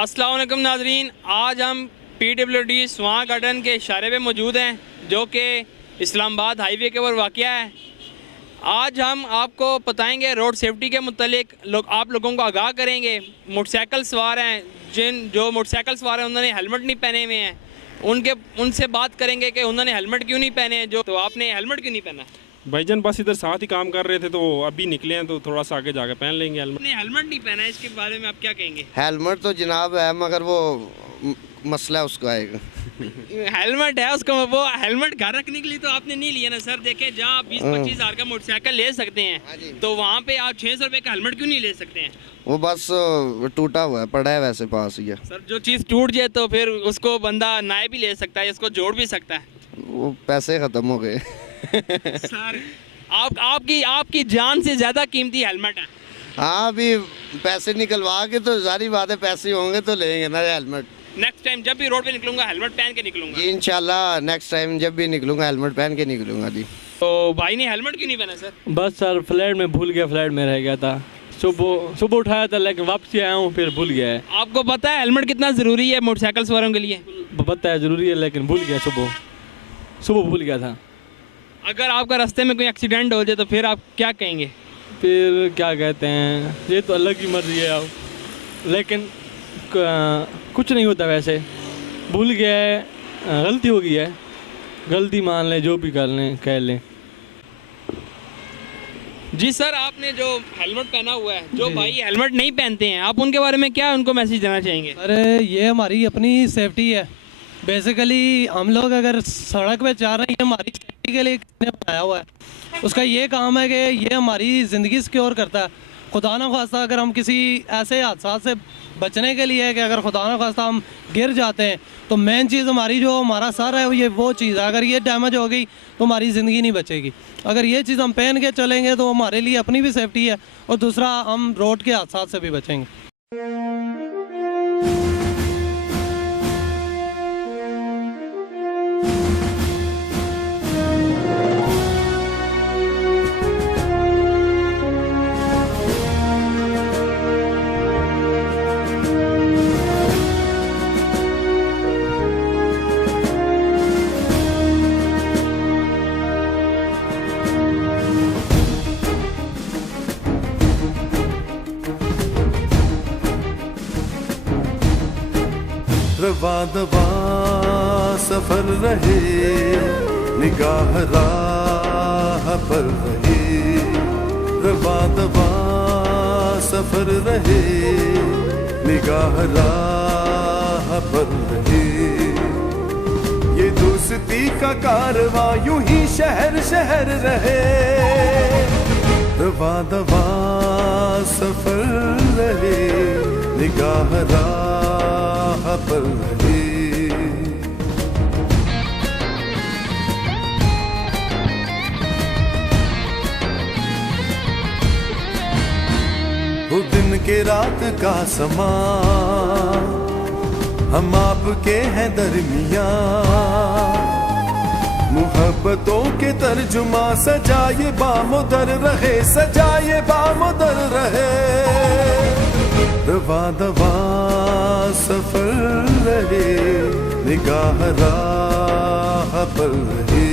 अस्सलाम वालेकुम नाजरीन, आज हम PWD स्वां गार्डन के इशारे पे मौजूद हैं जो कि इस्लामाबाद हाईवे के ऊपर वाक़या है। आज हम आपको बताएंगे रोड सेफ्टी के मुतालिक, आप लोगों को आगाह करेंगे। मोटरसाइकिल सवार हैं, जो मोटरसाइकिल सवार हैं उन्होंने हेलमेट नहीं पहने हुए हैं, उनसे बात करेंगे कि उन्होंने हेलमेट क्यों नहीं पहने, तो आपने हेलमेट क्यों नहीं पहना? भाईजान बस इधर साथ ही काम कर रहे थे तो अभी निकले हैं, तो थोड़ा सा आगे जाकर पहन लेंगे हेलमेट। आपने हेलमेट नहीं पहना है, इसके बारे में आप क्या कहेंगे? हेलमेट तो जनाब है, मगर वो मसला उसका आएगा। हेलमेट है उसको, वो हेलमेट घर रखने के लिए तो आपने नहीं लिया ना सर। देखें, जहाँ आप 20-25 हज़ार का मोटरसाइकिल ले सकते हैं तो वहाँ पे आप 600 रुपये का हेलमेट क्यों नहीं ले सकते हैं? वो बस टूटा हुआ है, पड़ा है वैसे पास ही है। सर, जो चीज़ टूट जाए तो फिर उसको बंदा नया भी ले सकता है, इसको जोड़ भी सकता है। वो पैसे ख़त्म हो गए। सर, आपकी जान से ज़्यादा कीमती हेलमेट है। हाँ, अभी पैसे निकलवा के तो जारी बात है, पैसे होंगे तो लेंगे ना हेलमेट। नेक्स्ट टाइम जब भी रोड पे निकलूंगा हेलमेट पहन के निकलूंगा जी इंशाल्लाह। नेक्स्ट टाइम जब भी निकलूंगा हेलमेट पहन के निकलूंगा जी। तो भाई ने हेलमेट क्यों नहीं पहना सर? बस सर, फ्लैट में भूल गया, फ्लैट में रह गया था। सुबह उठाया था लेकिन वापसी आया हूँ फिर भूल गया है। आपको पता है हेलमेट कितना ज़रूरी है मोटरसाइकिल सवारों के लिए? पता है ज़रूरी है लेकिन भूल गया, सुबह भूल गया था। अगर आपका रास्ते में कोई एक्सीडेंट हो जाए तो फिर आप क्या कहेंगे? फिर क्या कहते हैं, ये तो अलग ही मर्जी है अब, लेकिन कुछ नहीं होता वैसे। भूल गया है, गलती हो गई है, गलती मान लें, जो भी कर लें कह लें। जी सर, आपने जो हेलमेट पहना हुआ है, जो भाई हेलमेट नहीं पहनते हैं, आप उनके बारे में क्या उनको मैसेज देना चाहेंगे? अरे ये हमारी अपनी सेफ्टी है। बेसिकली हम लोग अगर सड़क पे जा रहे हैं, ये हमारी सेफ्टी के लिए किसने बनाया हुआ है, उसका ये काम है कि ये हमारी ज़िंदगी सिक्योर करता है। खुदा न खास्ता अगर हम किसी ऐसे हादसा से बचने के लिए, कि अगर खुदा न खास्ता हम गिर जाते हैं तो मेन चीज़ हमारी जो हमारा सर है ये वो चीज़ है, अगर ये डैमेज हो गई तो हमारी ज़िंदगी नहीं बचेगी। अगर ये चीज़ हम पहन के चलेंगे तो हमारे लिए अपनी भी सेफ्टी है और दूसरा हम रोड के हादसा से भी बचेंगे। रवा दवा सफर रहे, निगाह राह पर रहे। रवा दवा सफर रहे, निगाह राह पर रहे। ये दोस्ती का कारवां यूं ही शहर शहर रहे। रवा दवा सफर रहे, निगाह राह पर रहे। वो दिन के रात का समा, हम आपके हैं दरमियां। मुहब्बतों के तर्जुमा सजाए बामुदर रहे, सजाए बामुदर रहे। रवा दवा सफर रहे, निगाह राह पर रहे।